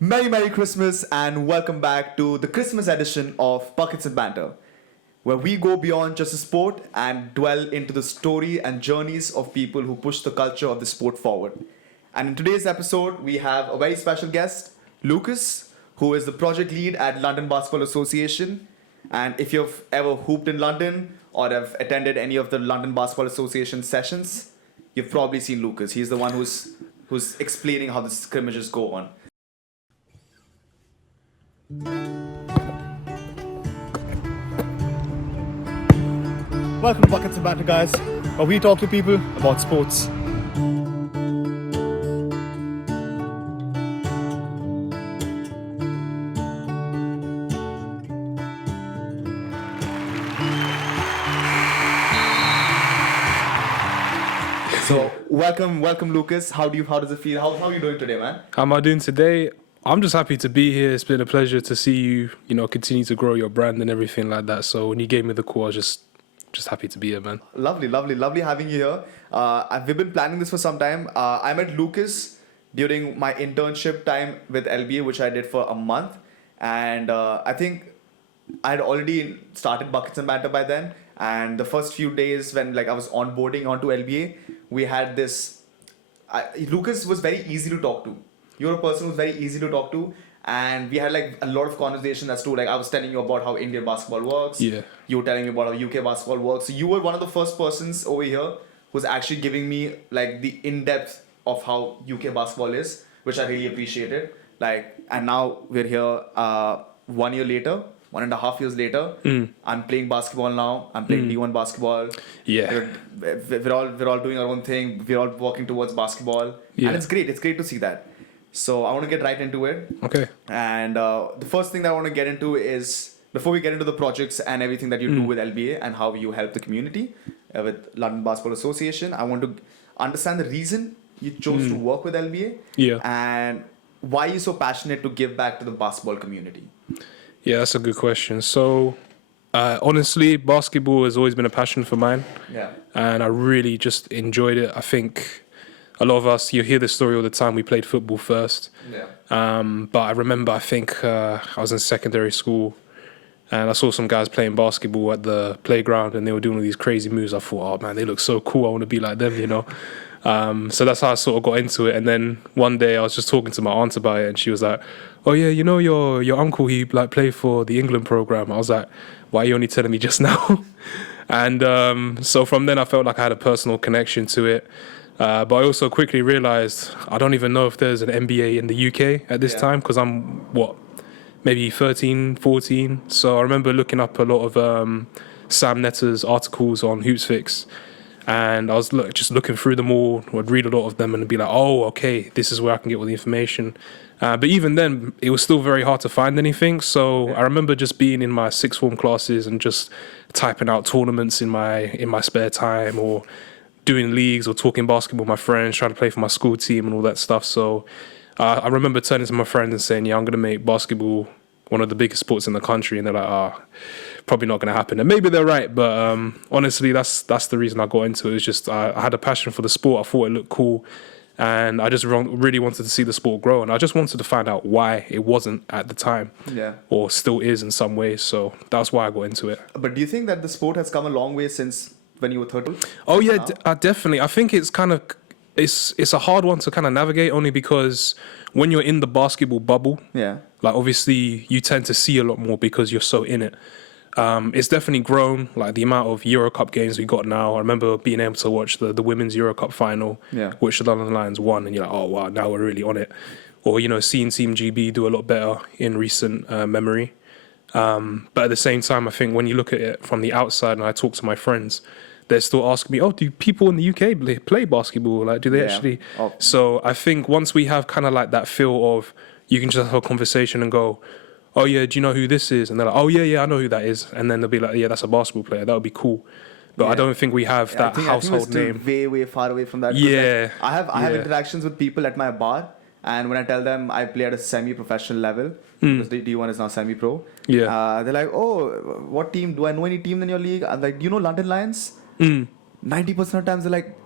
Merry Christmas and welcome back to the Christmas edition of Buckets N Banter, where we go beyond just a sport and dwell into the story and journeys of people who push the culture of the sport forward. And in today's episode, we have a very special guest, Lukas, who is the project lead at London Basketball Association. And if you've ever hooped in London or have attended any of the London Basketball Association sessions, you've probably seen Lukas. He's the one who's explaining how the scrimmages go on. Welcome to Buckets N Banter, guys, where we talk to people about sports. So, welcome, Lukas. How does it feel? How are you doing today, man? How am I doing today? I'm just happy to be here. It's been a pleasure to see you, continue to grow your brand and everything like that. So when you gave me the call, I was just happy to be here, man. Lovely having you here. We've been planning this for some time. I met Lukas during my internship time with LBA, which I did for a month. And I think I had already started Buckets N Banter by then. And the first few days when I was onboarding onto LBA, we had this... Lukas was very easy to talk to. You're a person who's very easy to talk to, and we had a lot of conversation as to I was telling you about how Indian basketball works. Yeah. You were telling me about how UK basketball works. So you were one of the first persons over here who's actually giving me the in-depth of how UK basketball is, which I really appreciated. And now we're here 1 year later, 1.5 years later. I'm playing basketball now. I'm playing D1 basketball. Yeah. We're all doing our own thing. We're all working towards basketball. Yeah. And it's great. It's great to see that. So I want to get right into it. Okay. And the first thing that I want to get into is, before we get into the projects and everything that you do with LBA and how you help the community with London Basketball Association, I want to understand the reason you chose to work with LBA. Yeah. And why you're so passionate to give back to the basketball community. Yeah, that's a good question. So, honestly, basketball has always been a passion for mine. Yeah. And I really just enjoyed it. I think a lot of us, you hear this story all the time, we played football first. Yeah. But I remember, I think I was in secondary school and I saw some guys playing basketball at the playground and they were doing all these crazy moves. I thought, oh man, they look so cool. I want to be like them, So that's how I sort of got into it. And then one day I was just talking to my aunt about it and she was like, oh yeah, your uncle, he played for the England program. I was like, why are you only telling me just now? And so from then I felt like I had a personal connection to it. But I also quickly realized I don't even know if there's an NBA in the UK at this time because I'm, maybe 13, 14. So I remember looking up a lot of Sam Netter's articles on Hoopsfix. And I was just looking through them all. I'd read a lot of them and be like, oh, okay, this is where I can get all the information. But even then, it was still very hard to find anything. So I remember just being in my sixth form classes and just typing out tournaments in my spare time or doing leagues or talking basketball with my friends, trying to play for my school team and all that stuff. So I remember turning to my friends and saying, yeah, I'm going to make basketball one of the biggest sports in the country. And they're like, probably not going to happen. And maybe they're right. But honestly, that's the reason I got into it. It was just I had a passion for the sport. I thought it looked cool. And I just really wanted to see the sport grow. And I just wanted to find out why it wasn't at the time. Yeah. Or still is in some ways. So that's why I got into it. But do you think that the sport has come a long way since when you were 13? Oh yeah, definitely. I think it's kind of it's a hard one to kind of navigate only because when you're in the basketball bubble, obviously you tend to see a lot more because you're so in it. It's definitely grown, the amount of Euro Cup games we got now. I remember being able to watch the women's Euro Cup final, which the London Lions won, and you're like, oh wow, now we're really on it. Or seeing Team GB do a lot better in recent memory. But at the same time, I think when you look at it from the outside, and I talk to my friends, they're still asking me, oh, do people in the UK play basketball? Do they actually? Oh. So I think once we have kind of that feel of, you can just have a conversation and go, oh yeah, do you know who this is? And they're like, oh yeah, I know who that is. And then they'll be like, yeah, that's a basketball player. That would be cool. But I don't think we have that household name. Way far away from that. Yeah. I have interactions with people at my bar. And when I tell them I play at a semi-professional level, because the D1 is now semi-pro, they're like, oh, what team? Do I know any team in your league? I'm like, do you know London Lions? 90% of the times they're like,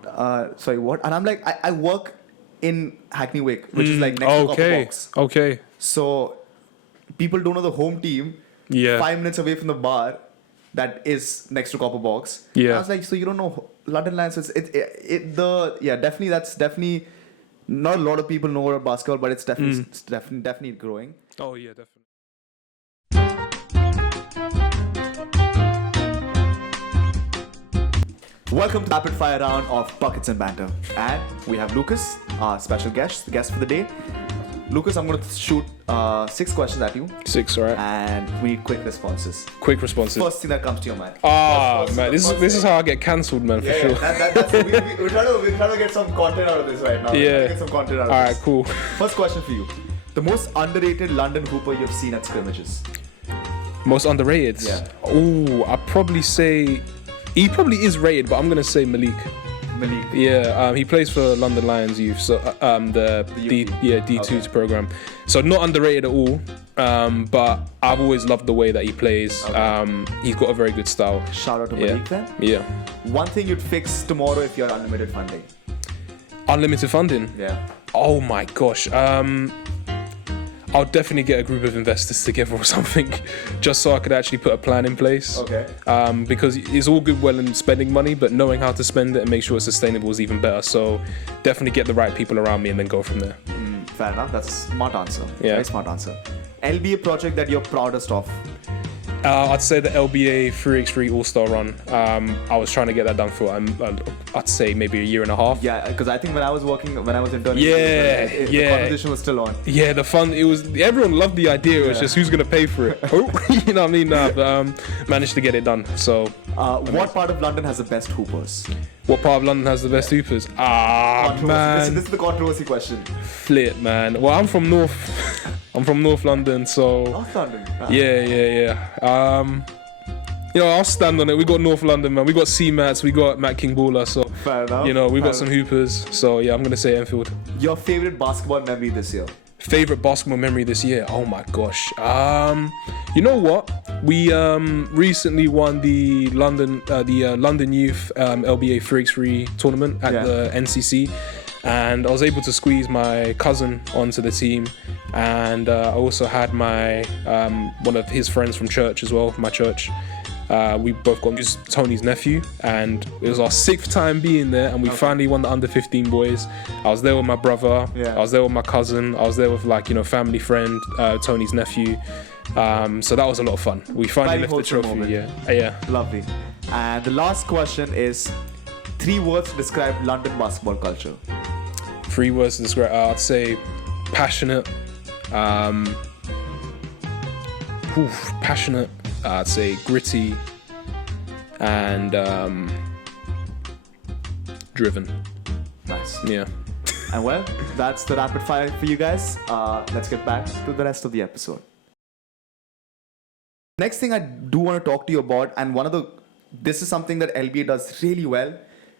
sorry, what? And I'm like, I work in Hackney Wick, which is next to Copper Box. Okay. So people don't know the home team. Yeah. 5 minutes away from the bar that is next to Copper Box. Yeah. And I was like, so you don't know London Lions? Definitely that's definitely not a lot of people know about basketball, but it's definitely growing. Oh yeah, definitely. Welcome to the rapid fire round of Buckets and Banter, and we have Lukas, our special guest for the day. Lukas, I'm going to shoot 6 questions at you, 6, all right. and we need quick responses. Quick responses. First thing that comes to your mind. Man, this is how I get cancelled, man, for sure. We're trying to get some content out of this right now. Yeah. We're trying to get some content out of All this. right, cool. First question for you: the most underrated London hooper you've seen at scrimmages? Most underrated? Yeah. Oh, I'd probably say he probably is rated, but I'm gonna say Malik. Malik. Yeah, he plays for London Lions Youth, so the D2's program. So not underrated at all, but I've always loved the way that he plays. Okay. He's got a very good style. Shout out to Malik then. Yeah. One thing you'd fix tomorrow if you had unlimited funding. Unlimited funding? Yeah. Oh my gosh. I'll definitely get a group of investors together or something, just so I could actually put a plan in place. Okay. Because it's all good well in spending money, but knowing how to spend it and make sure it's sustainable is even better. So definitely get the right people around me and then go from there. Fair enough. That's a smart answer. Yeah. Very smart answer. LBA project that you're proudest of? I'd say the LBA 3x3 All-Star run. I was trying to get that done for, I'd say maybe a year and a half. Yeah, because I think when I was interning, Yeah. the conversation was still on. Yeah, everyone loved the idea. It was just who's going to pay for it. You know what I mean? But managed to get it done. So. What part of London has the best hoopers? What part of London has the best hoopers? Man. This is the controversy question. Flip, man. Well, I'm from North. I'm from North London, so. North London. Yeah. I'll stand on it. We got North London, man. We got C-Mats. We got Matt King Baller. So. Fair enough. We got some hoopers. So yeah, I'm gonna say Enfield. Your favorite basketball memory this year? Favorite basketball memory this year? Oh my gosh. You know what? We recently won the London Youth LBA 3x3 tournament at the NCC, and I was able to squeeze my cousin onto the team, and I also had my one of his friends from church as well, my church. We both got Tony's nephew, and it was our 6th time being there, and we finally won the under 15 boys. I was there with my brother, I was there with my cousin, I was there with family friend, Tony's nephew. So that was a lot of fun. We finally left the trophy. Moment. Yeah. Lovely. And the last question is 3 words to describe London basketball culture. 3 words to describe. I'd say passionate. Passionate. I'd say gritty and driven. Nice. Yeah. And well, that's the rapid fire for you guys. Let's get back to the rest of the episode. Next thing I do want to talk to you about, and this is something that LBA does really well,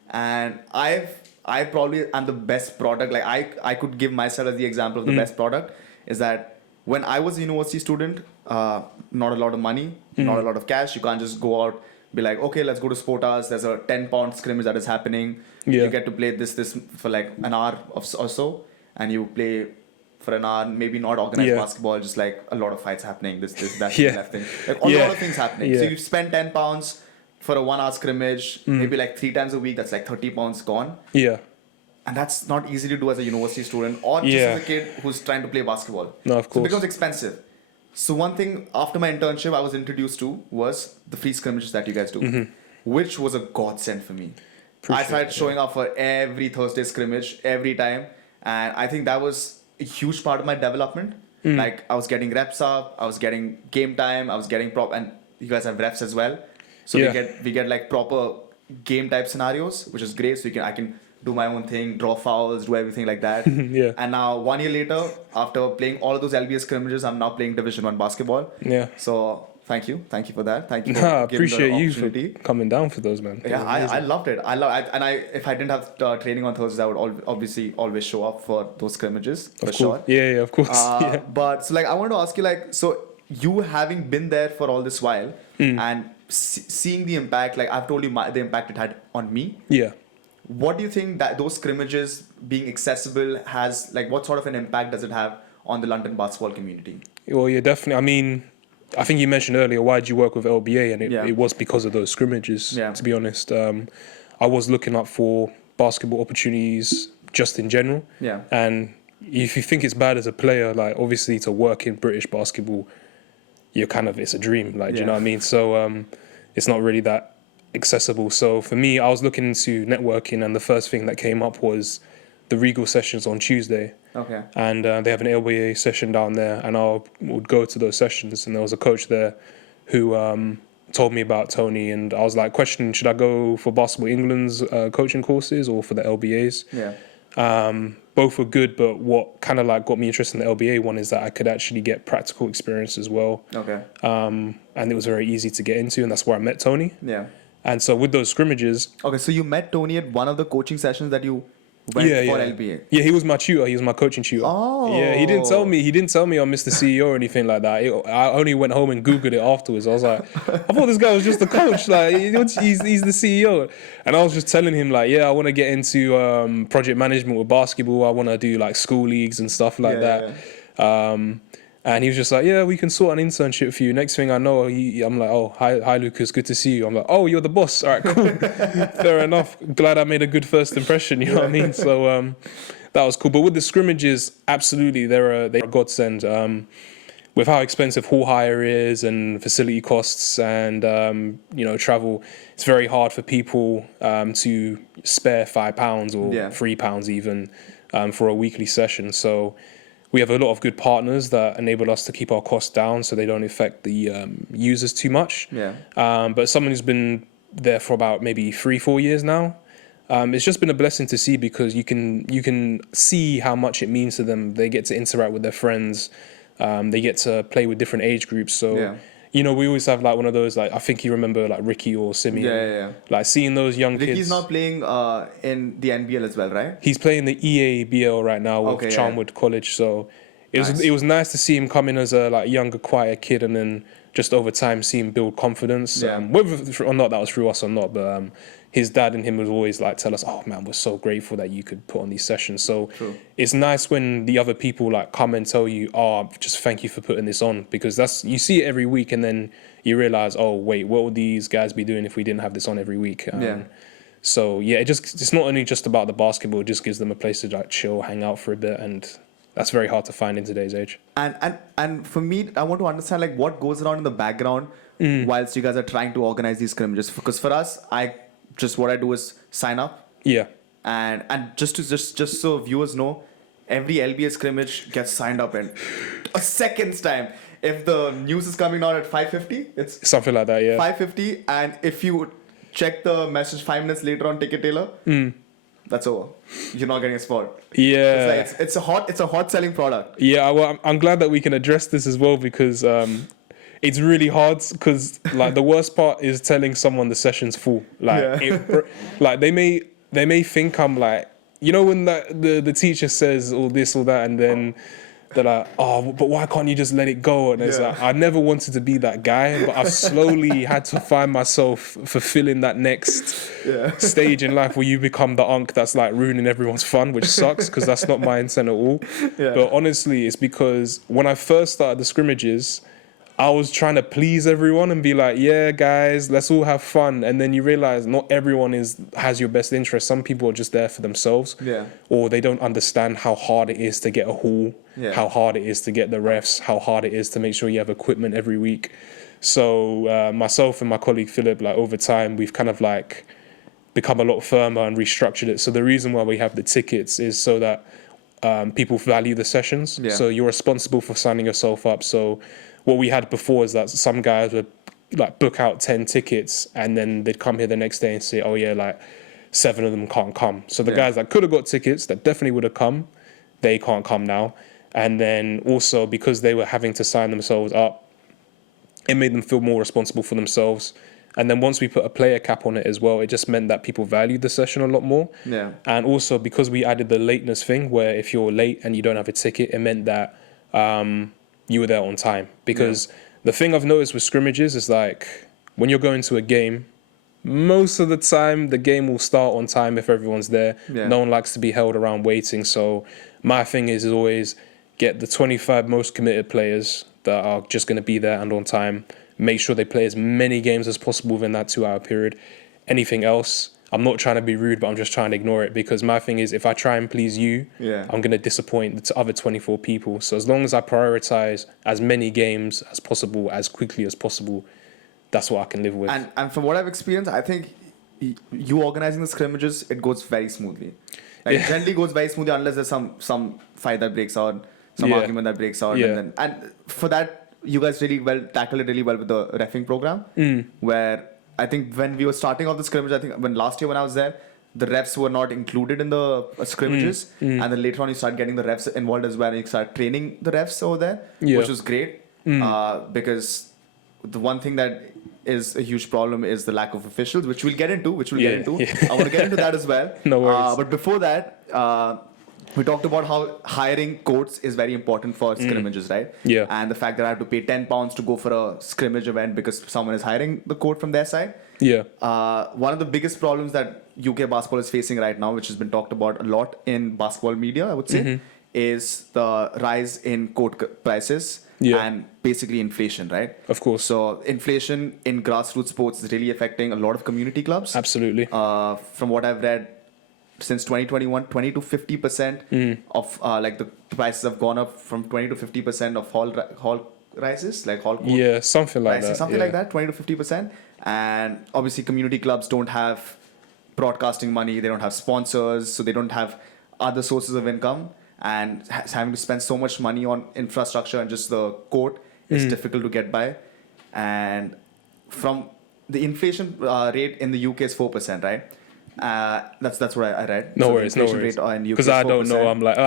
and I probably am the best product. Like I could give myself as the example of the best product, is that when I was a university student, not a lot of money, not a lot of cash. You can't just go out, be like, okay, let's go to Sportas. There's a 10-pound scrimmage that is happening. Yeah. You get to play this for like an hour or so, and you play for an hour, maybe not organized basketball, just like a lot of fights happening, that thing. Like a lot of things happening. Yeah. So you spend 10 pounds for a 1-hour scrimmage, maybe like 3 times a week, that's like 30 pounds gone. Yeah. And that's not easy to do as a university student or just as a kid who's trying to play basketball. No, of course. So it becomes expensive. So one thing after my internship I was introduced to was the free scrimmages that you guys do, which was a godsend for me. I started showing up for every Thursday scrimmage, every time. And I think that was a huge part of my development. Like I was getting reps up, I was getting game time, I was getting and you guys have refs as well. So we get like proper game type scenarios, which is great. So I can do my own thing, draw fouls, do everything like that. And now 1 year later, after playing all of those LBA scrimmages, I'm now playing Division 1 basketball. Yeah. So thank you for that. Thank you. I appreciate you for coming down for those, man. Yeah, I loved it. If I didn't have training on Thursdays, I would obviously always show up for those scrimmages for sure. Yeah, of course. But so like I wanted to ask you, like, so you having been there for all this while and seeing the impact, like I've told you the impact it had on me. Yeah. What do you think that those scrimmages being accessible has, like, what sort of an impact does it have on the London basketball community? Well, yeah, definitely. I mean, I think you mentioned earlier, why did you work with LBA? And Yeah. it was because of those scrimmages, Yeah. to be honest. I was looking up for basketball opportunities just in general. Yeah. And if you think it's bad as a player, like obviously to work in British basketball, it's a dream. Like, do you know what I mean? So it's not really that accessible. So for me, I was looking into networking, and the first thing that came up was the Regal sessions on Tuesday. Okay. And they have an LBA session down there, and I would go to those sessions. And there was a coach there who told me about Tony, and I was like questioning, should I go for Basketball England's coaching courses or for the LBAs? Yeah. Both were good, but what kind of like got me interested in the LBA one is that I could actually get practical experience as well. Okay. And it was very easy to get into, and that's where I met Tony. Yeah. And so with those scrimmages... Okay, so you met Tony at one of the coaching sessions that you went for LBA? Yeah, he was my tutor. He was my coaching tutor. Oh. Yeah, he didn't tell me I'm Mr. CEO or anything like that. I only went home and Googled it afterwards. I was like, I thought this guy was just a coach. Like, he's the CEO. And I was just telling him, like, yeah, I want to get into project management with basketball. I want to do, like, school leagues and stuff like that. Yeah. And he was just like, yeah, we can sort an internship for you. Next thing I know, I'm like, oh, hi, Lukas, good to see you. I'm like, oh, you're the boss. All right, cool. Fair enough. Glad I made a good first impression, you know what I mean? So that was cool. But with the scrimmages, absolutely, they're a godsend. With how expensive hall hire is and facility costs and, travel, it's very hard for people to spare £5 or £3 even for a weekly session. So we have a lot of good partners that enable us to keep our costs down so they don't affect the users too much. Yeah. But someone who's been there for about maybe 3-4 years now, it's just been a blessing to see because you can see how much it means to them. They get to interact with their friends. They get to play with different age groups. So, we always have like one of those, like, I think you remember like Ricky or Simeon. Yeah. Like seeing those young kids. Ricky's not playing in the NBL as well, right? He's playing the EABL right now with Charnwood College. So it was nice to see him come in as a like younger, quiet kid, and then just over time see him build confidence. Whether or not that was through us or not, but his dad and him would always like tell us, oh man, we're so grateful that you could put on these sessions. So it's nice when the other people like come and tell you, oh, just thank you for putting this on, because you see it every week and then you realize, oh wait, what would these guys be doing if we didn't have this on every week? So yeah, it's not only just about the basketball, it just gives them a place to like chill, hang out for a bit, and that's very hard to find in today's age. And for me, I want to understand like what goes around in the background whilst you guys are trying to organize these scrimmages. Because for us, what I do is sign up. Yeah. And just so viewers know, every LBA scrimmage gets signed up in a second's time. If the news is coming out at 5:50, it's something like that, yeah. 5:50, and if you check the message 5 minutes later on Ticket Tailor, that's over. You're not getting a spot. Yeah. It's a hot selling product. Yeah, well, I'm glad that we can address this as well, because it's really hard, because like the worst part is telling someone the session's full. Like like they may think I'm like, when the teacher says all this or that, and then they're like, oh, but why can't you just let it go? And it's like, I never wanted to be that guy, but I've slowly had to find myself fulfilling that next stage in life where you become the unk that's like ruining everyone's fun, which sucks because that's not my intent at all. But honestly, it's because when I first started the scrimmages, I was trying to please everyone and be like, yeah, guys, let's all have fun. And then you realize not everyone has your best interest. Some people are just there for themselves. Or they don't understand how hard it is to get a hall, how hard it is to get the refs, how hard it is to make sure you have equipment every week. So myself and my colleague Philip, like over time, we've kind of like become a lot firmer and restructured it. So the reason why we have the tickets is so that people value the sessions. So you're responsible for signing yourself up. So what we had before is that some guys would like book out 10 tickets and then they'd come here the next day and say, oh yeah, like 7 of them can't come. So the guys that could have got tickets that definitely would have come, they can't come now. And then also because they were having to sign themselves up, it made them feel more responsible for themselves. And then once we put a player cap on it as well, it just meant that people valued the session a lot more. And also because we added the lateness thing, where if you're late and you don't have a ticket, it meant that you were there on time. Because the thing I've noticed with scrimmages is like when you're going to a game, most of the time the game will start on time if everyone's there. No one likes to be held around waiting. So my thing is always get the 25 most committed players that are just going to be there and on time. Make sure they play as many games as possible within that 2 hour period. Anything else, I'm not trying to be rude, but I'm just trying to ignore it, because my thing is, if I try and please you, I'm going to disappoint the other 24 people. So as long as I prioritize as many games as possible, as quickly as possible, that's what I can live with. And from what I've experienced, I think you organizing the scrimmages, it goes very smoothly. Like, it generally goes very smoothly unless there's some fight that breaks out, some argument that breaks out. And for that, you guys tackled it really well with the reffing program, where I think when we were starting off the scrimmage, I think last year when I was there, the refs were not included in the scrimmages. And then later on, you start getting the refs involved as well, and you start training the refs over there, which was great. Because the one thing that is a huge problem is the lack of officials, which we'll get into. I want to get into that as well. No worries. But before that, we talked about how hiring courts is very important for scrimmages, right? Yeah. And the fact that I have to pay £10 to go for a scrimmage event because someone is hiring the court from their side. Yeah. One of the biggest problems that UK basketball is facing right now, which has been talked about a lot in basketball media, I would say, is the rise in court prices. And basically inflation, right? Of course. So inflation in grassroots sports is really affecting a lot of community clubs. Absolutely. From what I've read, since 2021, 20 to 50% of like the prices have gone up from 20 to 50% of hall rises, like hall court something like prices, that. Something like that, 20 to 50%. And obviously community clubs don't have broadcasting money, they don't have sponsors, so they don't have other sources of income. And having to spend so much money on infrastructure and just the court is difficult to get by. And from the inflation rate in the UK is 4%, right? That's what I read. No so worries. Because I don't know. I'm like,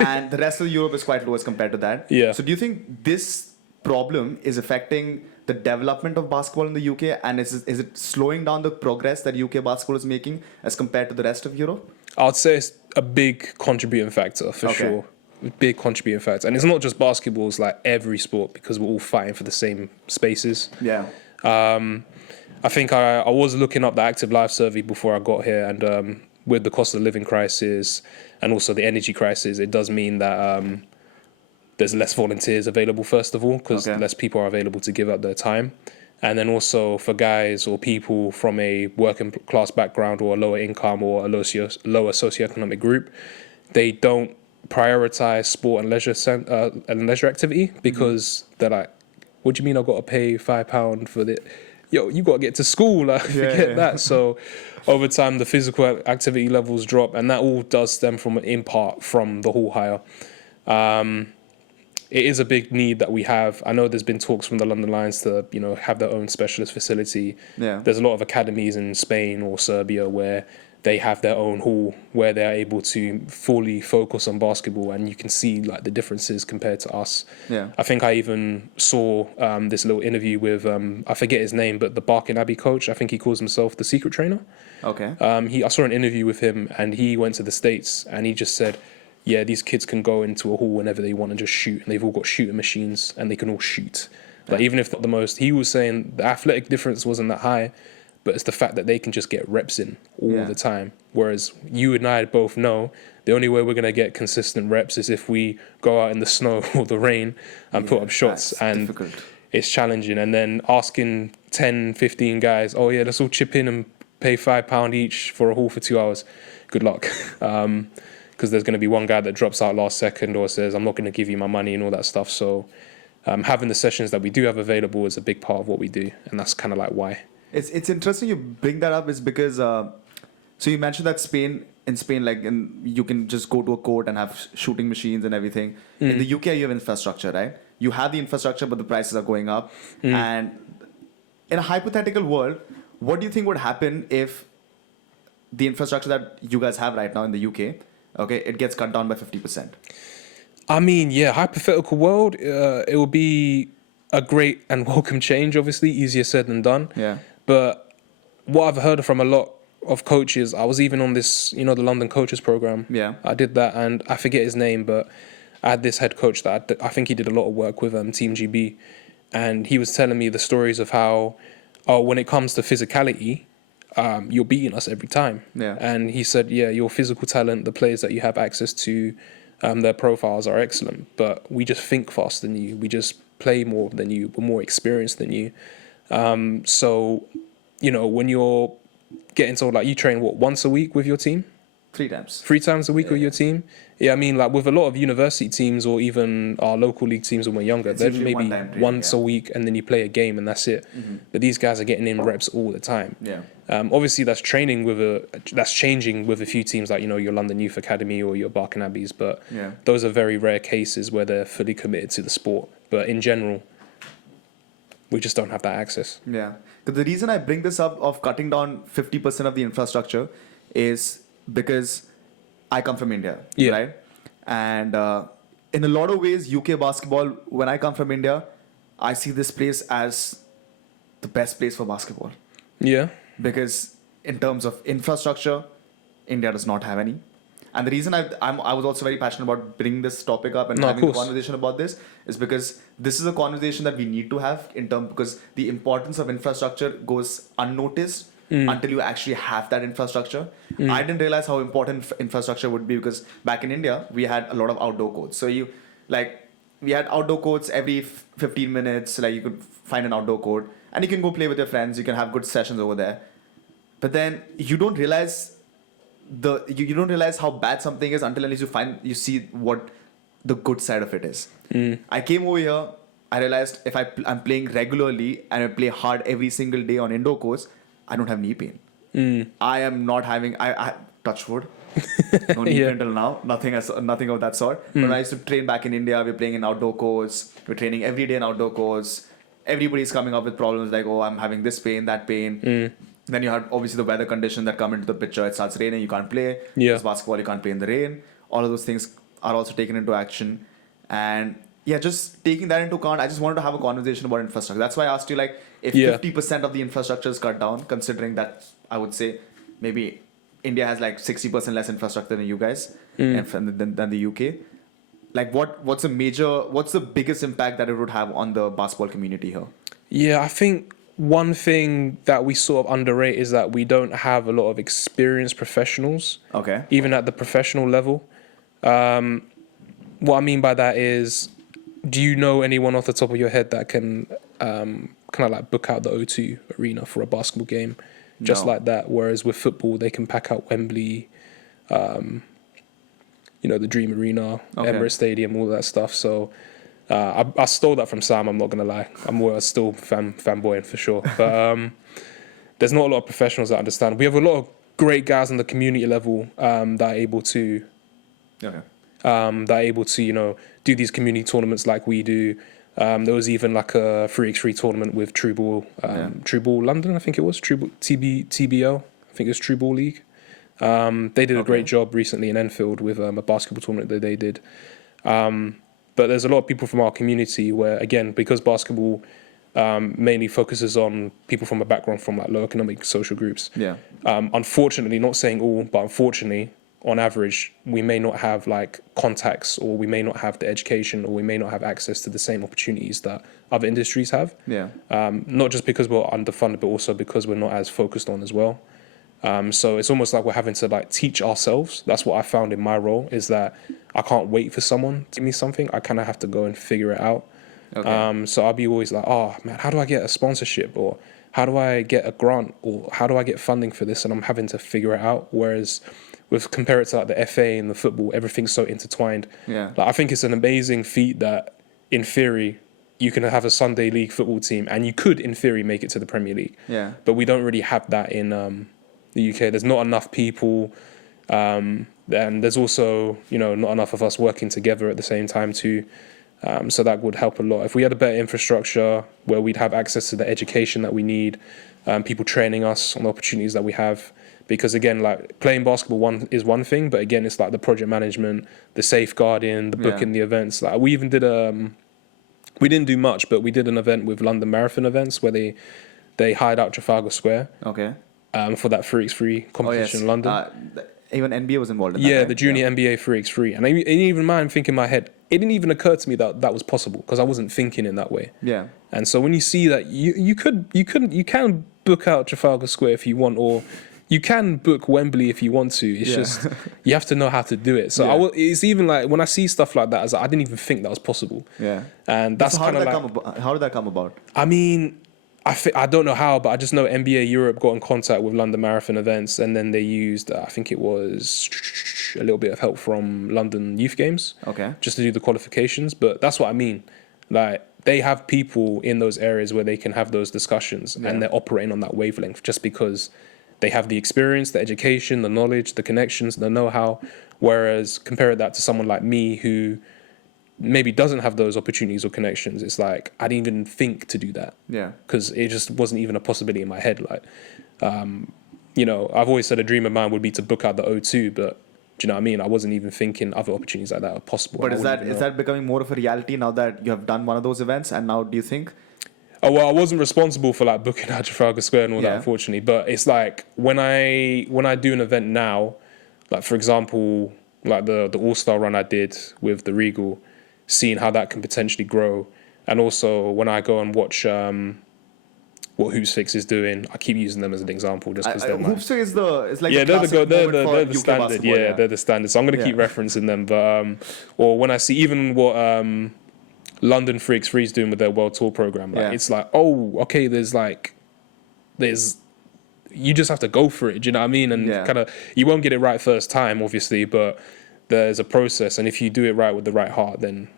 And the rest of Europe is quite low as compared to that. Yeah. So do you think this problem is affecting the development of basketball in the UK? And is it slowing down the progress that UK basketball is making as compared to the rest of Europe? I'd say it's a big contributing factor for sure. Big contributing factor. And it's not just basketball, it's like every sport, because we're all fighting for the same spaces. Yeah. I think I was looking up the Active Life survey before I got here, and with the cost of living crisis and also the energy crisis, it does mean that there's less volunteers available, first of all, because less people are available to give up their time. And then also for guys or people from a working class background or a lower income or a lower socioeconomic group, they don't prioritize sport and leisure activity, because they're like, what do you mean I've got to pay £5 for the... Yo, you got to get to school, like, forget that. So over time, the physical activity levels drop, and that all does stem from, in part, from the hall hire. It is a big need that we have. I know there's been talks from the London Lions to, have their own specialist facility. Yeah. There's a lot of academies in Spain or Serbia where they have their own hall where they're able to fully focus on basketball, and you can see like the differences compared to us. Yeah. I think I even saw this little interview with I forget his name, but the Barking Abbey coach. I think he calls himself the secret trainer. Okay. I saw an interview with him, and he went to the States, and he just said, yeah, these kids can go into a hall whenever they want and just shoot, and they've all got shooting machines and they can all shoot. Like, even if not the most, he was saying the athletic difference wasn't that high, but it's the fact that they can just get reps in all the time. Whereas you and I both know the only way we're going to get consistent reps is if we go out in the snow or the rain and put up shots. And difficult. It's challenging. And then asking 10, 15 guys, oh yeah, let's all chip in and pay £5 each for a hall for 2 hours. Good luck. Because there's going to be one guy that drops out last second or says, I'm not going to give you my money and all that stuff. So having the sessions that we do have available is a big part of what we do. And that's kind of like why. It's interesting you bring that up, is because, so you mentioned that in Spain, like you can just go to a court and have shooting machines and everything. In the UK, you have infrastructure, right? You have the infrastructure, but the prices are going up. And in a hypothetical world, what do you think would happen if the infrastructure that you guys have right now in the UK, it gets cut down by 50%? I mean, yeah, hypothetical world, it would be a great and welcome change, obviously, easier said than done. Yeah. But what I've heard from a lot of coaches, I was even on this, the London Coaches Program. Yeah. I did that, and I forget his name, but I had this head coach that I think he did a lot of work with Team GB. And he was telling me the stories of how, when it comes to physicality, you're beating us every time. Yeah. And he said, yeah, your physical talent, the players that you have access to, Their profiles are excellent, but we just think faster than you. We just play more than you. We're more experienced than you. So, when you're getting told, like, you train, once a week with your team? 3 times. 3 times a week with your team? Yeah, I mean, like, with a lot of university teams or even our local league teams when we're younger, they're maybe once a week and then you play a game and that's it. But these guys are getting in reps all the time. Yeah. Obviously, that's changing with a few teams like, your London Youth Academy or your Barking Abbeys, but those are very rare cases where they're fully committed to the sport. But in general, we just don't have that access. Yeah. Because the reason I bring this up of cutting down 50% of the infrastructure is because I come from India, right? And in a lot of ways, UK basketball, when I come from India, I see this place as the best place for basketball. Yeah. Because in terms of infrastructure, India does not have any. And the reason I was also very passionate about bringing this topic up and having a conversation about this is because this is a conversation that we need to have because the importance of infrastructure goes unnoticed until you actually have that infrastructure. I didn't realize how important infrastructure would be because back in India, we had a lot of outdoor courts. So we had outdoor courts every 15 minutes. Like, you could find an outdoor court and you can go play with your friends. You can have good sessions over there. But then you don't realize you don't realize how bad something is until you see what the good side of it is. I came over here, I realized if I'm playing regularly and I play hard every single day on indoor courts, I don't have knee pain. I am not having I touch wood. No knee pain until now. Nothing of that sort. But when I used to train back in India, we're playing in outdoor courts. We're training every day in outdoor courts. Everybody's coming up with problems like, oh, I'm having this pain, that pain. Then you have obviously the weather conditions that come into the picture. It starts raining, you can't play. It's basketball, you can't play in the rain. All of those things are also taken into action. And just taking that into account, I just wanted to have a conversation about infrastructure. That's why I asked you, like, if 50% of the infrastructure is cut down, considering that I would say maybe India has like 60% less infrastructure than you guys than the UK. Like, what's the biggest impact that it would have on the basketball community here? Yeah, I think one thing that we sort of underrate is that we don't have a lot of experienced professionals. Okay. Even at the professional level. What I mean by that is, do you know anyone off the top of your head that can kind of like book out the O2 arena for a basketball game? Just like that. Whereas with football, they can pack out Wembley, the Dream Arena, Emirates Stadium, all that stuff. So I stole that from Sam, I'm not going to lie. I'm still fanboying for sure. But there's not a lot of professionals that understand. We have a lot of great guys on the community level that are able to... do these community tournaments like we do. There was even like a 3x3 tournament with True Ball, True Ball London, I think it was, True Ball, TBL, I think it was True Ball League. They did a great job recently in Enfield with a basketball tournament that they did. But there's a lot of people from our community where, again, because basketball mainly focuses on people from a background from like low economic social groups. Unfortunately, not saying all, but unfortunately, on average, we may not have like contacts, or we may not have the education, or we may not have access to the same opportunities that other industries have. Not just because we're underfunded, but also because we're not as focused on as well. So it's almost like we're having to like teach ourselves. That's what I found in my role, is that I can't wait for someone to give me something. I kind of have to go and figure it out. So I'll be always like, oh man, how do I get a sponsorship, or how do I get a grant, or how do I get funding for this? And I'm having to figure it out. Whereas compare it to like the FA and the football, everything's so intertwined. Like, I think it's an amazing feat that in theory you can have a Sunday league football team and you could in theory make it to the Premier League. But we don't really have that in the UK. There's not enough people, and there's also not enough of us working together at the same time too. So that would help a lot if we had a better infrastructure where we'd have access to the education that we need, people training us on the opportunities that we have. Because again, like, playing basketball is one thing, but again, it's like the project management, the safeguarding, the booking the events. Like, we even did we didn't do much, but we did an event with London Marathon events where they hired out Trafalgar Square. For that 3x3 competition in London. Even NBA was involved in that. Yeah, right? the junior NBA 3x3. And I didn't even mind thinking in my head, it didn't even occur to me that that was possible, because I wasn't thinking in that way. And so when you see that you can book out Trafalgar Square if you want, or you can book Wembley if you want to. It's just you have to know how to do it. So it's even like when I see stuff like that, I didn't even think that was possible. Yeah. And that's So kind of like, how did that come about? I mean, I don't know how, but I just know NBA Europe got in contact with London Marathon events, and then they used, I think it was a little bit of help from London Youth Games, just to do the qualifications. But that's what I mean. Like, they have people in those areas where they can have those discussions, and they're operating on that wavelength just because they have the experience, the education, the knowledge, the connections, the know-how. Whereas compare that to someone like me who maybe doesn't have those opportunities or connections. It's like, I didn't even think to do that. Yeah. Because it just wasn't even a possibility in my head. Like, you know, I've always said a dream of mine would be to book out the O2, but do you know what I mean? I wasn't even thinking other opportunities like that are possible. But is that becoming more of a reality now that you have done one of those events? And now do you think? Oh, well, I wasn't responsible for like booking out Trafalgar Square and all that, unfortunately. But it's like when I do an event now, like for example, like the All-Star run I did with the Regal, seeing how that can potentially grow, and also when I go and watch what Hoopsfix is doing, I keep using them as an example just because they're Hoopsfix is like they're the standard. Yeah, they're the standard. So I'm gonna keep referencing them. But or when I see even what London Freaks Free's doing with their World Tour program, like it's like, oh, okay, there's you just have to go for it. Do you know what I mean? And kind of you won't get it right first time, obviously, but there's a process, and if you do it right with the right heart, then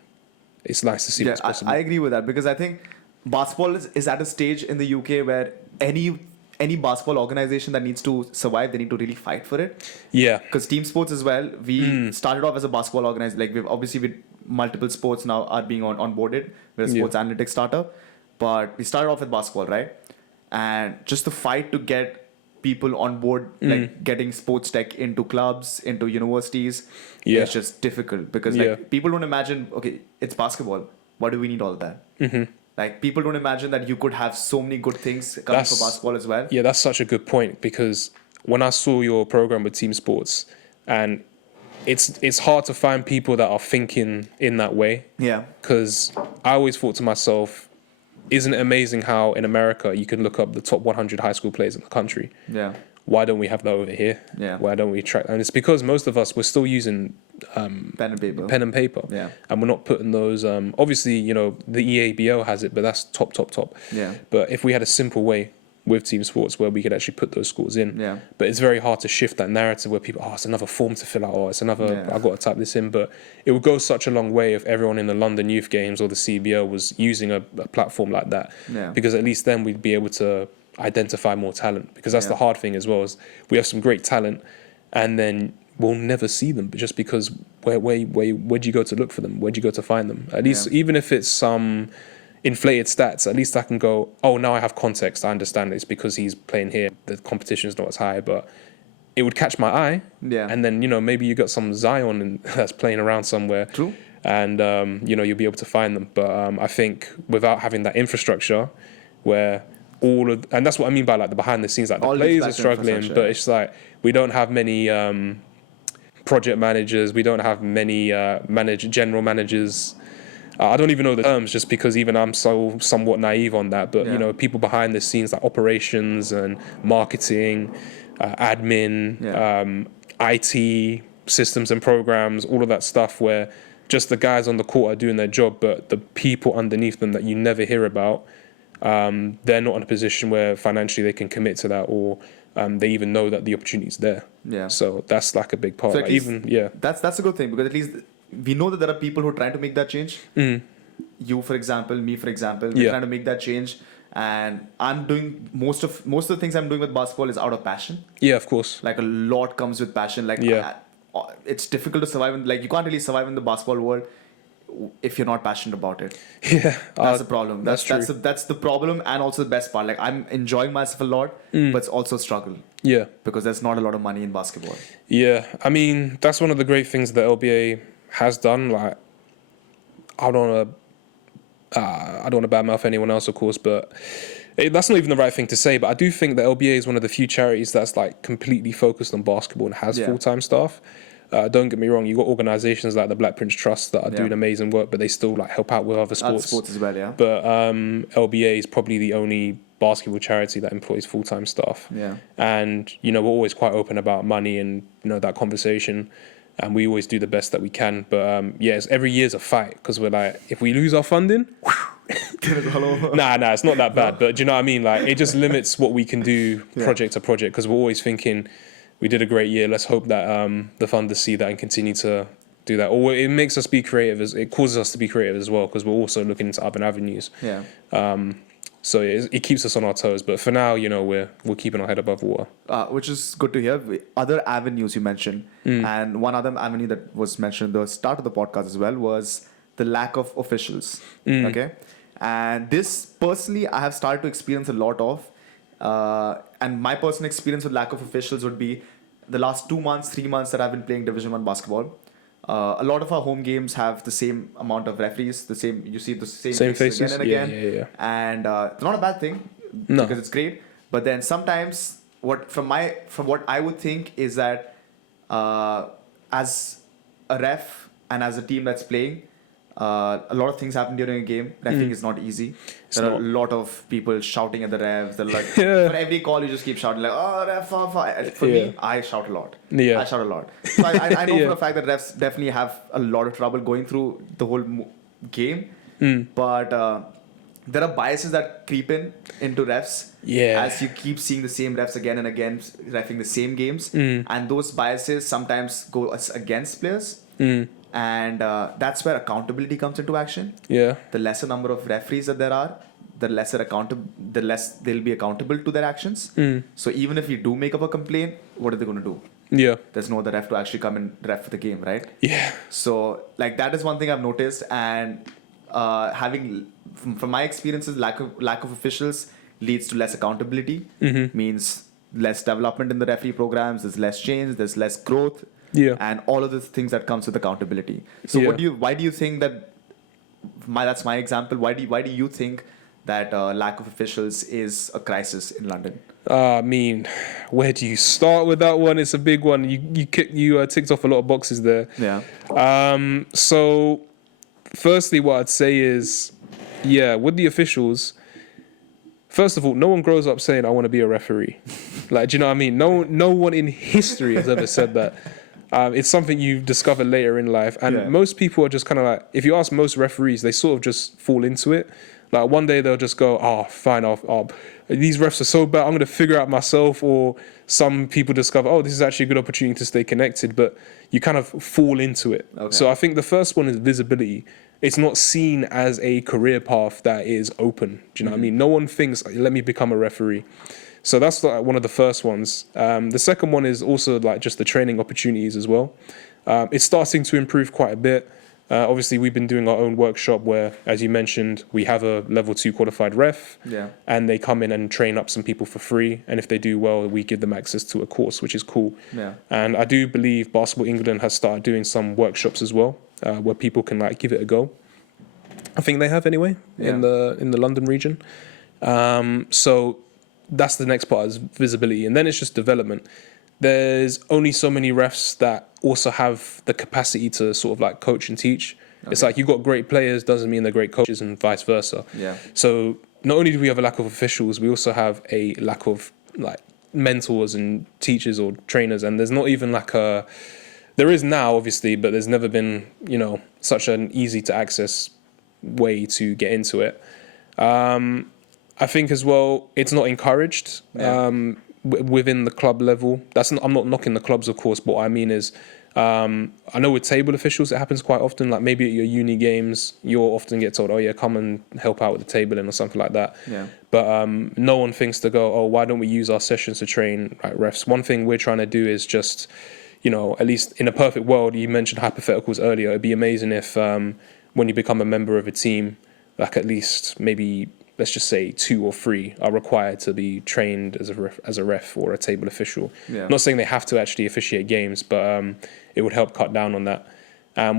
it's nice to see what's possible. I agree with that because I think basketball is at a stage in the UK where any basketball organization that needs to survive, they need to really fight for it. Yeah. Because team sports as well, we started off as a basketball organization. Like we've obviously with multiple sports now are being onboarded. We're a sports analytics startup, but we started off with basketball, right? And just the fight to get people on board, like getting sports tech into clubs, into universities, it's just difficult because like people don't imagine, okay, it's basketball. Why do we need all of that? Like people don't imagine that you could have so many good things coming for basketball as well. Yeah, that's such a good point because when I saw your program with team sports, and it's hard to find people that are thinking in that way. Yeah. Because I always thought to myself, isn't it amazing how in America you can look up the top 100 high school players in the country? Yeah. Why don't we have that over here? Yeah. Why don't we track? And it's because most of us, we're still using pen and paper. Yeah. And we're not putting those, obviously, you know, the EABO has it, but that's top. Yeah. But if we had a simple way with team sports where we could actually put those scores in. Yeah. But it's very hard to shift that narrative where people, it's another form to fill out, or it's another, I've got to type this in. But it would go such a long way if everyone in the London Youth Games or the CBO was using a platform like that. Yeah. Because at least then we'd be able to identify more talent. Because that's the hard thing as well, is we have some great talent and then we'll never see them just because where'd you go to look for them? Where'd you go to find them? At least, even if it's some inflated stats, at least I can go, oh, now I have context. I understand it's because he's playing here. The competition is not as high, but it would catch my eye. Yeah. And then, you know, maybe you got some Zion that's playing around somewhere. True. And, you know, you'll be able to find them. But I think without having that infrastructure where and that's what I mean by like the behind the scenes, like the players are struggling, but it's like we don't have many project managers. We don't have many general managers. I don't even know the terms just because even I'm so somewhat naive on that. But, you know, people behind the scenes like operations and marketing, admin, IT, systems and programs, all of that stuff where just the guys on the court are doing their job, but the people underneath them that you never hear about, they're not in a position where financially they can commit to that or they even know that the opportunity is there. Yeah. So that's like a big part. So like that's a good thing because at least we know that there are people who are trying to make that change. You, for example, me, for example, we're trying to make that change. And I'm doing most of the things I'm doing with basketball is out of passion. Yeah, of course. Like a lot comes with passion. Like it's difficult to survive like you can't really survive in the basketball world if you're not passionate about it. Yeah. That's the problem. That's the problem and also the best part. Like I'm enjoying myself a lot, but it's also a struggle. Yeah. Because there's not a lot of money in basketball. Yeah. I mean, that's one of the great things that LBA has done. Like I don't want to badmouth anyone else, of course, but that's not even the right thing to say. But I do think that LBA is one of the few charities that's like completely focused on basketball and has full-time staff. Don't get me wrong, you got organisations like the Black Prince Trust that are doing amazing work, but they still like help out with other sports. Other sports as well, yeah. But LBA is probably the only basketball charity that employs full-time staff. Yeah. And, you know, we're always quite open about money and, you know, that conversation. And we always do the best that we can. But, every year's a fight because we're like, if we lose our funding, nah, it's not that bad. But do you know what I mean? Like, it just limits what we can do project to project because we're always thinking, we did a great year. Let's hope that the funders see that and continue to do that. Or it makes us be creative. It causes us to be creative as well because we're also looking into other avenues. Yeah. So it keeps us on our toes. But for now, you know, we're keeping our head above water. Which is good to hear. Other avenues you mentioned, and one other avenue that was mentioned at the start of the podcast as well was the lack of officials. Okay, and this personally I have started to experience a lot of. And my personal experience with lack of officials would be the last 2 months, 3 months that I've been playing Division 1 basketball. A lot of our home games have the same amount of referees, you see the same faces again and again. Yeah. And it's not a bad thing because it's great. But then sometimes from what I would think is that as a ref and as a team that's playing, a lot of things happen during a game. Refereeing is not easy. There are a lot of people shouting at the refs. They're like, for every call, you just keep shouting like, "Oh, ref!" For me, I shout a lot. Yeah. I shout a lot. So I know for a fact that refs definitely have a lot of trouble going through the whole game. But there are biases that creep into refs. Yeah. As you keep seeing the same refs again and again, reffing the same games, and those biases sometimes go against players. And that's where accountability comes into action. Yeah. The lesser number of referees that there are, the less they'll be accountable to their actions. So even if you do make up a complaint, what are they going to do? Yeah. There's no other ref to actually come and ref the game, right? Yeah. So like that is one thing I've noticed, and having from my experiences, lack of officials leads to less accountability. Means less development in the referee programs. There's less change. There's less growth. Yeah. And all of the things that comes with accountability. So why do you think that that's my example. Why do you think that lack of officials is a crisis in London? I mean, where do you start with that one? It's a big one. You ticked off a lot of boxes there. Yeah. So firstly, what I'd say is, with the officials, first of all, no one grows up saying, I want to be a referee. Like, do you know what I mean? No one in history has ever said that. It's something you discover later in life. And most people are just kind of like, if you ask most referees, they sort of just fall into it. Like one day they'll just go, fine, these refs are so bad, I'm going to figure out myself. Or some people discover, this is actually a good opportunity to stay connected. But you kind of fall into it. Okay. So I think the first one is visibility. It's not seen as a career path that is open. Do you know what I mean? No one thinks, let me become a referee. So that's like one of the first ones. The second one is also like just the training opportunities as well. It's starting to improve quite a bit. Obviously, we've been doing our own workshop where, as you mentioned, we have a level 2 qualified ref. Yeah. And they come in and train up some people for free. And if they do well, we give them access to a course, which is cool. Yeah. And I do believe Basketball England has started doing some workshops as well, where people can like give it a go. I think they have anyway in the London region. So that's the next part is visibility. And then it's just development. There's only so many refs that also have the capacity to sort of like coach and teach. Okay. It's like you've got great players, doesn't mean they're great coaches and vice versa. Yeah. So not only do we have a lack of officials, we also have a lack of like mentors and teachers or trainers. And there's not even like there is now obviously, but there's never been, such an easy to access way to get into it. I think as well, it's not encouraged within the club level. I'm not knocking the clubs, of course, but what I mean is, I know with table officials, it happens quite often. Like maybe at your uni games, you'll often get told, come and help out with the tabling or something like that. Yeah. But no one thinks to go, why don't we use our sessions to train like refs? One thing we're trying to do is just, at least in a perfect world, you mentioned hypotheticals earlier. It'd be amazing if when you become a member of a team, like at least maybe, let's just say 2 or 3 are required to be trained as a ref or a table official. Yeah. Not saying they have to actually officiate games, but it would help cut down on that.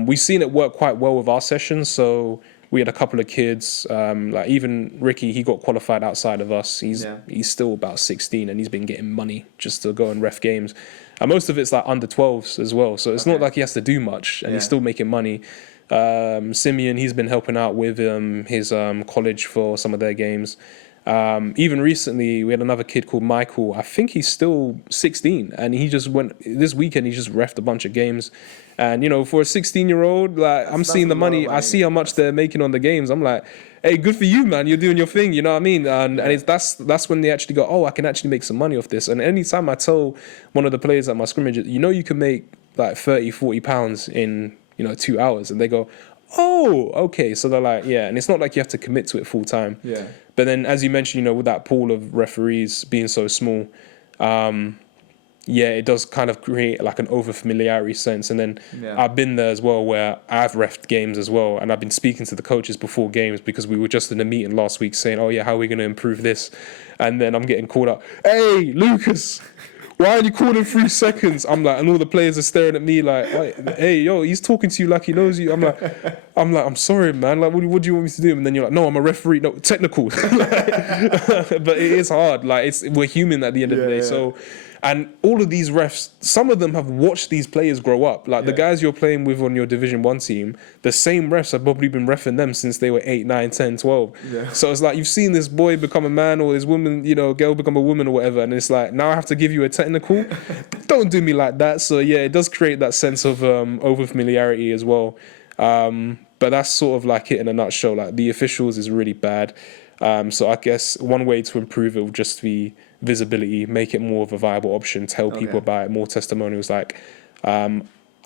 We've seen it work quite well with our sessions. So we had a couple of kids, like even Ricky, he got qualified outside of us. He's still about 16 and he's been getting money just to go and ref games. And most of it's like under 12s as well. So it's not like he has to do much and he's still making money. Simeon, he's been helping out with his college for some of their games. Even recently, we had another kid called Michael. I think he's still 16, and he just went this weekend. He just reffed a bunch of games, and for a 16-year-old, like I'm seeing the money. I see how much they're making on the games. I'm like, hey, good for you, man. You're doing your thing. You know what I mean? And that's when they actually go, oh, I can actually make some money off this. And anytime I tell one of the players at my scrimmage, you can make like 30, 40 pounds in 2 hours, and they go, oh, okay. So they're like, yeah. And it's not like you have to commit to it full time. Yeah. But then, as you mentioned, with that pool of referees being so small, it does kind of create like an over-familiarity sense. And then I've been there as well where I've reffed games as well. And I've been speaking to the coaches before games because we were just in a meeting last week saying, oh, yeah, how are we going to improve this? And then I'm getting called up, hey, Lukas, why are you calling 3 seconds? I'm like, and all the players are staring at me like, hey, yo, he's talking to you like he knows you. I'm like, I'm sorry, man. Like, what do you want me to do? And then you're like, no, I'm a referee. No, technical. But it is hard. Like, we're human at the end of the day. So, and all of these refs, some of them have watched these players grow up. Like the guys you're playing with on your Division 1 team, the same refs have probably been reffing them since they were 8, 9, 10, 12. Yeah. So it's like you've seen this boy become a man or this woman, girl become a woman or whatever. And it's like, now I have to give you a technical. Don't do me like that. So yeah, it does create that sense of over familiarity as well. But that's sort of like it in a nutshell. Like the officials is really bad. So I guess one way to improve it would just be visibility, make it more of a viable option, tell people about it, more testimonials. Like, I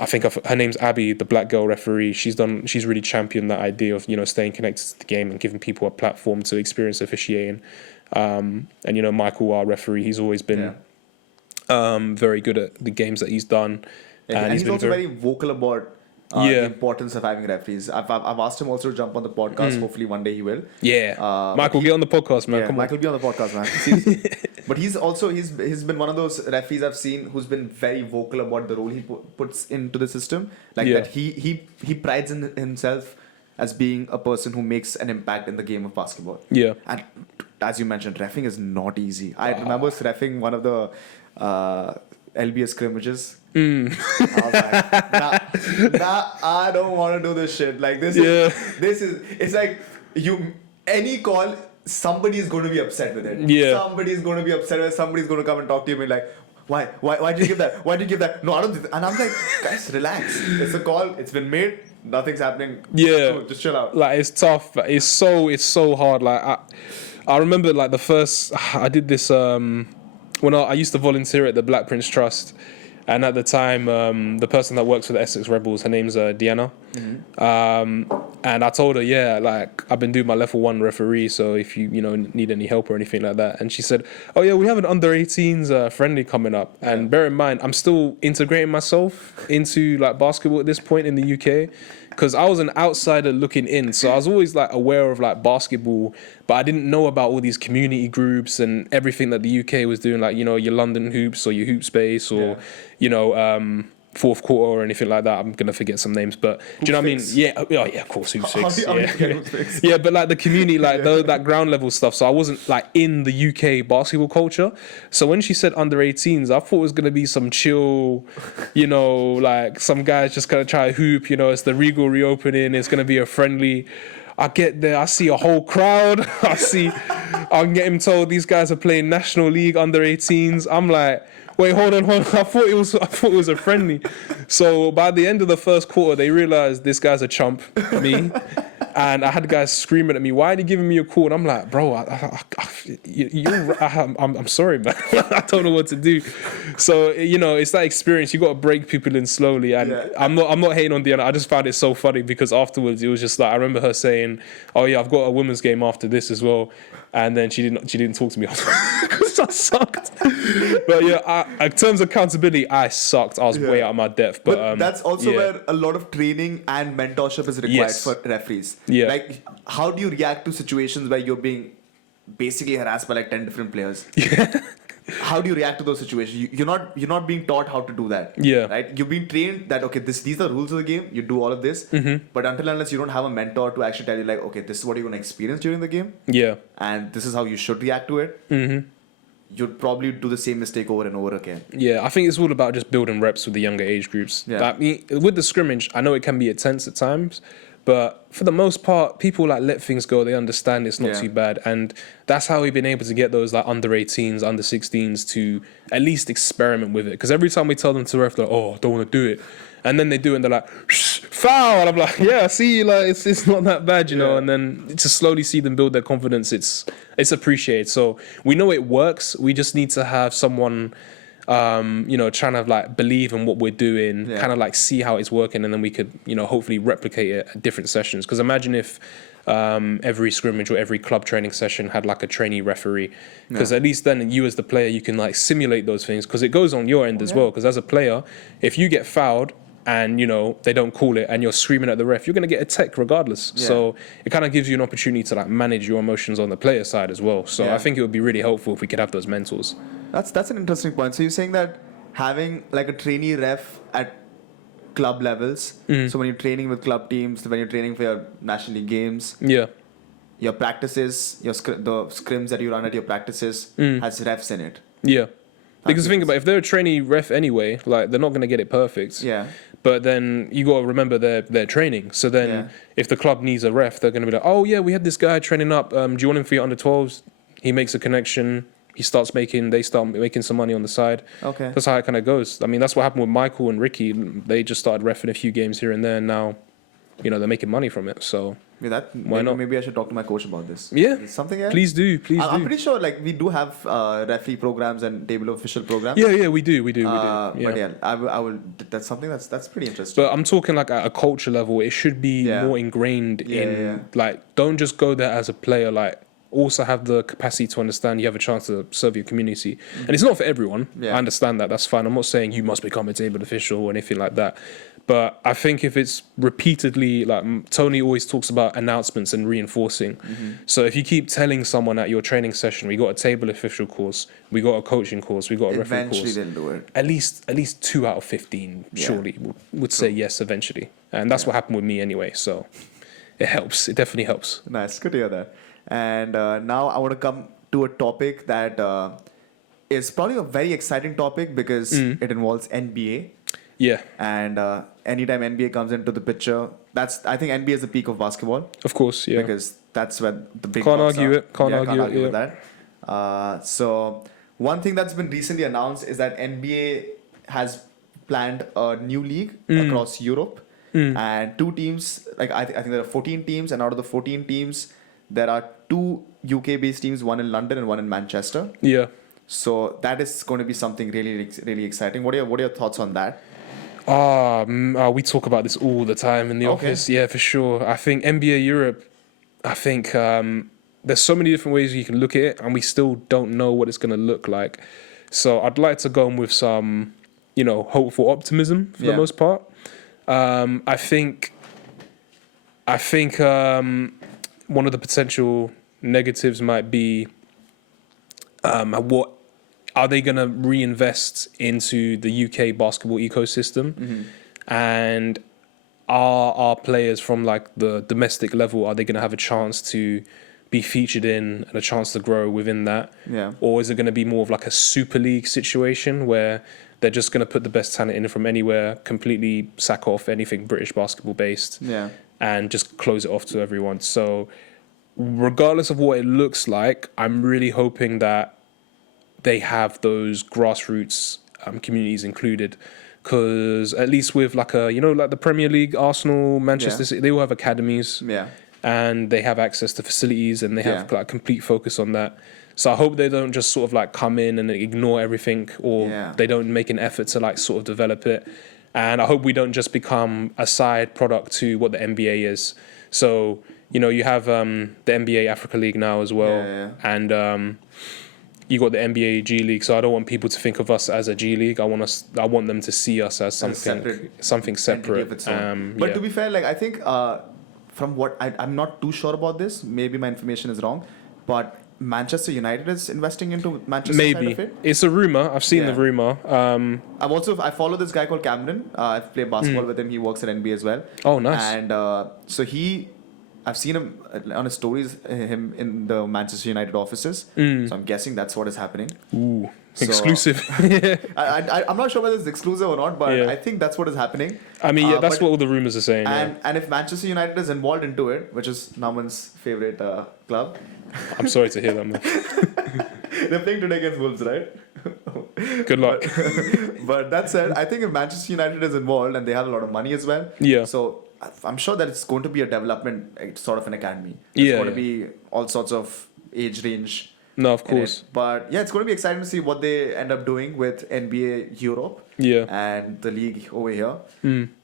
think her name's Abby, the black girl referee. She's really championed that idea of, staying connected to the game and giving people a platform to experience officiating. And, Michael, our referee, he's always been very good at the games that he's done. And he's also very vocal about the importance of having referees. I've asked him also to jump on the podcast. Hopefully one day he will. Yeah. Michael, get on the podcast, man. Yeah, Come on. Michael, be on the podcast, man. But he's been one of those referees I've seen who's been very vocal about the role he puts into the system. Like that he prides in himself as being a person who makes an impact in the game of basketball. Yeah. And as you mentioned, reffing is not easy. I remember reffing one of the LBA scrimmages. I was like, nah, I don't want to do this shit. Like this is it's like any call, somebody is going to be upset with it. Yeah. Somebody's going to be upset with it. Somebody's going to come and talk to you and be like, why did you give that? Why did you give that? No, I don't. And I'm like, guys, relax. It's a call. It's been made. Nothing's happening. Yeah. So just chill out. Like it's tough. It's so hard. Like I remember like the first I did this when I used to volunteer at the Black Prince Trust. And at the time, the person that works for the Essex Rebels, her name's Deanna. And I told her, like, I've been doing my level 1 referee, so if you need any help or anything like that. And she said, oh yeah, we have an under-18s friendly coming up. And bear in mind, I'm still integrating myself into like basketball at this point in the UK. Because I was an outsider looking in, so I was always like aware of like basketball, but I didn't know about all these community groups and everything that the UK was doing, like your London Hoops or your Hoopspace or Fourth Quarter or anything like that. I'm gonna forget some names, but do you know what I mean? Yeah, of course, Hoopsfix. Yeah, but like the community, like that ground level stuff. So I wasn't like in the UK basketball culture. So when she said under 18s, I thought it was gonna be some chill, like some guys just gonna try to hoop. It's the Regal reopening. It's gonna be a friendly. I get there, I see a whole crowd. I'm getting told these guys are playing National League under 18s. I'm like, wait, hold on. I thought it was a friendly. So by the end of the first quarter, they realized this guy's a chump, me. And I had guys screaming at me, why are you giving me a call? And I'm like, bro, I'm sorry, man. I don't know what to do. So, it's that experience. You got to break people in slowly. And I'm not hating on Deanna. I just found it so funny because afterwards it was just like, I remember her saying, oh yeah, I've got a women's game after this as well. And then she didn't talk to me because I sucked. But yeah, in terms of accountability, I sucked. I was way out of my depth. But that's also where a lot of training and mentorship is required for referees. Yeah. Like, how do you react to situations where you're being basically harassed by like 10 different players? Yeah. How do you react to those situations? You're not being taught how to do that. Yeah. Right? You've been trained that, okay, these are rules of the game. You do all of this. Mm-hmm. But unless you don't have a mentor to actually tell you like, okay, this is what you're going to experience during the game. Yeah. And this is how you should react to it. Mm-hmm. You'd probably do the same mistake over and over again. Yeah, I think it's all about just building reps with the younger age groups. Yeah. With the scrimmage, I know it can be intense at times, But for the most part, people like let things go. They understand it's not too bad, and that's how we've been able to get those like under 18s, under 16s to at least experiment with it. Because every time we tell them to ref, they're like, "Oh, I don't want to do it," and then they do it, and they're like, "Foul!" And I'm like, "Yeah, see, like it's not that bad, you know." And then to slowly see them build their confidence, it's appreciated. So we know it works. We just need to have someone, trying to like believe in what we're doing, kind of like see how it's working, and then we could, hopefully replicate it at different sessions. Because imagine if every scrimmage or every club training session had like a trainee referee, because at least then you as the player, you can like simulate those things, because it goes on your end as well. Because as a player, if you get fouled and they don't call it and you're screaming at the ref, you're going to get a tech regardless. So it kind of gives you an opportunity to like manage your emotions on the player side as well. So I think it would be really helpful if we could have those mentors. That's an interesting point. So you're saying that having like a trainee ref at club levels, so when you're training with club teams, when you're training for your national league games, your practices, the scrims that you run at your practices has refs in it. Because think about it, if they're a trainee ref anyway, like they're not going to get it perfect. But then you got to remember their training. So then if the club needs a ref, they're going to be like, "Oh yeah, we had this guy training up. Do you want him for your under 12s?" He makes a connection. They start making some money on the side. That's how it kind of goes. I mean, that's what happened with Michael and Ricky. They just started reffing a few games here and there, and now, they're making money from it. So why not? Maybe I should talk to my coach about this. Yeah, something else. Please do. I'm pretty sure like we do have referee programs and table official programs. Yeah, we do. But I will. That's something that's pretty interesting. But I'm talking like at a culture level. It should be more ingrained in like, don't just go there as a player. Like, also have the capacity to understand you have a chance to serve your community. And it's not for everyone. I understand that. That's fine. I'm not saying you must become a table official or anything like that. But I think if it's repeatedly, like Tony always talks about announcements and reinforcing. So if you keep telling someone at your training session, we got a table official course, we got a coaching course, we got a referee course. Eventually they'll do it. At least 2 out of 15 surely would say yes eventually. And that's what happened with me anyway. So it helps. It definitely helps. Nice. Good to hear that. And now I want to come to a topic that is probably a very exciting topic because it involves NBA. And anytime NBA comes into the picture, I think NBA is the peak of basketball. Of course, because that's where the big Can't bucks argue are. it. Can't argue with that. So one thing that's been recently announced is that NBA has planned a new league across Europe. And 2 teams, like I think there are 14 teams, and out of the 14 teams, there are 2 UK-based teams, one in London and one in Manchester. So that is going to be something really, really exciting. What are your thoughts on that? We talk about this all the time in the office. Yeah, for sure. I think NBA Europe, there's so many different ways you can look at it, and we still don't know what it's going to look like. So I'd like to go in with some, hopeful optimism for the most part. I think one of the potential negatives might be what are they going to reinvest into the UK basketball ecosystem, and are our players from like the domestic level, are they going to have a chance to be featured in and a chance to grow within that, or is it going to be more of like a super league situation where they're just going to put the best talent in from anywhere, completely sack off anything British basketball based, and just close it off to everyone? So regardless of what it looks like, I'm really hoping that they have those grassroots communities included, because at least with like like the Premier League, Arsenal, Manchester City, they all have academies, and they have access to facilities, and they have like complete focus on that. So I hope they don't just sort of like come in and ignore everything, or they don't make an effort to like sort of develop it. And I hope we don't just become a side product to what the NBA is. So, you have the NBA Africa League now as well. And you got the NBA G League. So I don't want people to think of us as a G League. I want them to see us as something separate. But to be fair, like I think from what I'm not too sure about this, maybe my information is wrong, but Manchester United is investing into Manchester side of it? It's a rumor. I've seen the rumor. I follow this guy called Cameron. I've played basketball with him. He works at NBA as well. Oh, nice. And I've seen him on his stories, him in the Manchester United offices. So I'm guessing that's what is happening. Ooh, So, Exclusive. I'm not sure whether it's exclusive or not, but Yeah. I think that's what is happening. I mean, yeah, that's but- what all the rumors are saying. And if Manchester United is involved into it, which is Naman's favorite club, I'm sorry to hear that, man. they're playing today against Wolves, right? Good luck. But that said, I think if Manchester United is involved and they have a lot of money as well, Yeah. so I'm sure that it's going to be a development, sort of an academy. There's going to be all sorts of age range. No, of course. But yeah, it's going to be exciting to see what they end up doing with NBA Europe Yeah. and the league over here.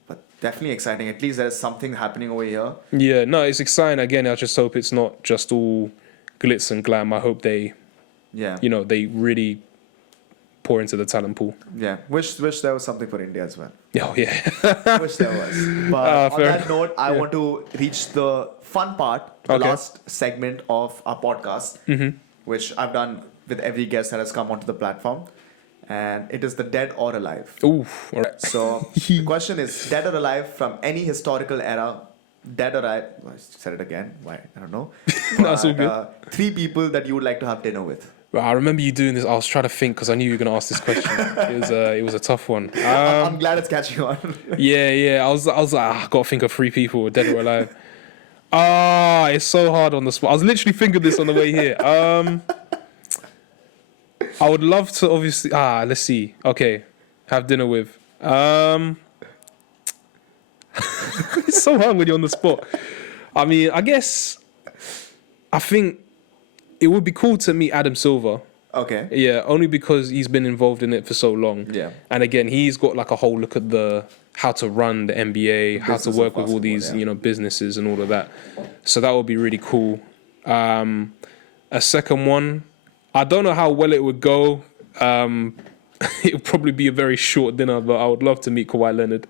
But definitely exciting. At least there's something happening over here. Yeah, no, it's exciting. Again, I just hope it's not just all glitz and glam. I hope they, Yeah. they really pour into the talent pool. Yeah. Wish there was something for India as well. Oh, yeah. Wish there was. But on fair. that note, I want to reach the fun part, the Okay. last segment of our podcast, which I've done with every guest that has come onto the platform. And it is the dead or alive. Oof. All right. So the question is dead or alive from any historical era. Dead or alive. I said it again. Why? I don't know. That's all good. 3 people that you would like to have dinner with. Well, I remember you doing this. I was trying to think because I knew you were going to ask this question. It was a tough one. I'm glad it's catching on. Yeah. I was like, I got to think of 3 people, dead or alive. It's so hard on the spot. I was literally thinking this on the way here. I would love to obviously. Let's see. Okay, have dinner with. It's so hard when you're on the spot. I mean, I think it would be cool to meet Adam Silver. Okay. Yeah, only because he's been involved in it for so long. Yeah. And again, he's got like a whole look at how to run the NBA, how to business work of with all these, basketball, businesses and all of that. So that would be really cool. A second one, I don't know how well it would go. It would probably be a very short dinner, but I would love to meet Kawhi Leonard.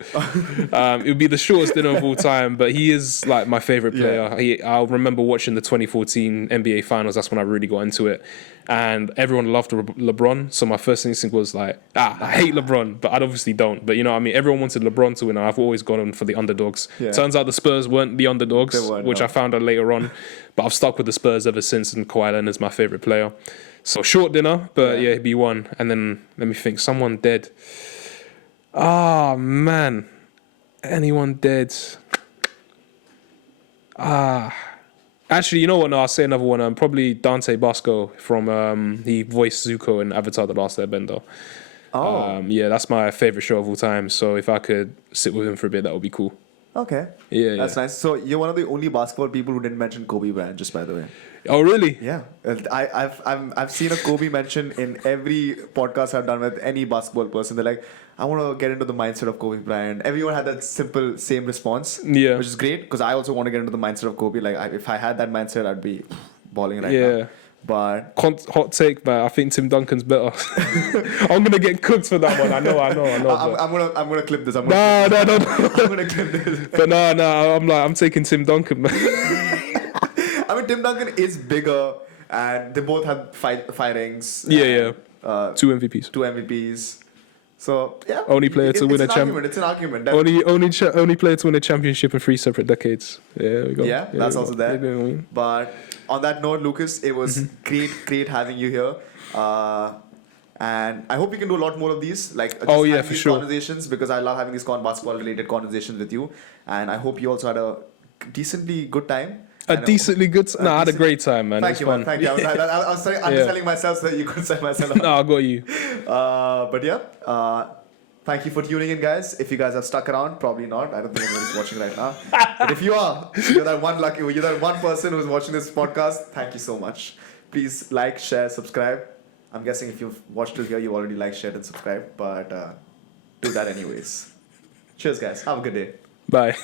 It would be the shortest dinner of all time, but he is like my favorite player. I remember watching the 2014 NBA Finals. That's when I really got into it. And everyone loved LeBron. So my first instinct was like, I hate LeBron, but I obviously don't. But you know what I mean? Everyone wanted LeBron to win, and I've always gone for the underdogs. Yeah. Turns out the Spurs weren't the underdogs, which I found out later on. But I've stuck with the Spurs ever since, and Kawhi Leonard's my favorite player. So short dinner, but yeah, it'd be one. And then let me think, someone dead. Man. Anyone dead? Actually, you know what? No, I'll say another one. Probably Dante Basco from he voiced Zuko in Avatar: The Last Airbender. Yeah, that's my favorite show of all time. So if I could sit with him for a bit, that would be cool. Okay. Yeah, That's nice. So you're one of the only basketball people who didn't mention Kobe Bryant, just by the way. Oh, really? Yeah. I've seen a Kobe mention in every podcast I've done with any basketball person. They're like, I want to get into the mindset of Kobe Bryant. Everyone had that simple, same response. Yeah. Which is great because I also want to get into the mindset of Kobe. Like, if I had that mindset, I'd be balling right now. But hot take, man. I think Tim Duncan's better. I'm gonna get cooked for that one. I know. I'm gonna clip this. No. I'm gonna clip this. But no. I'm taking Tim Duncan, man. I mean, Tim Duncan is bigger, and they both have five rings. Yeah. And, 2 MVPs. 2 MVPs. So yeah, Only player to win a championship. It's an argument. Definitely. Only player to win a championship in 3 separate decades. Yeah, there we go. Yeah, that's also there. You know what I mean? But on that note, Lucas, it was great having you here. And I hope we can do a lot more of these. Like, just having for these sure. conversations, because I love having these basketball related conversations with you. And I hope you also had a decently good time. I had a great time, man. Thank you, man. Thank you. I was sorry, underselling myself so that you could sell myself. No, I got you. But yeah, thank you for tuning in, guys. If you guys have stuck around, probably not. I don't think anybody's watching right now. But if you are, you're that one person who's watching this podcast. Thank you so much. Please like, share, subscribe. I'm guessing if you've watched it here, you already liked, shared, and subscribed. But do that anyways. Cheers, guys. Have a good day. Bye.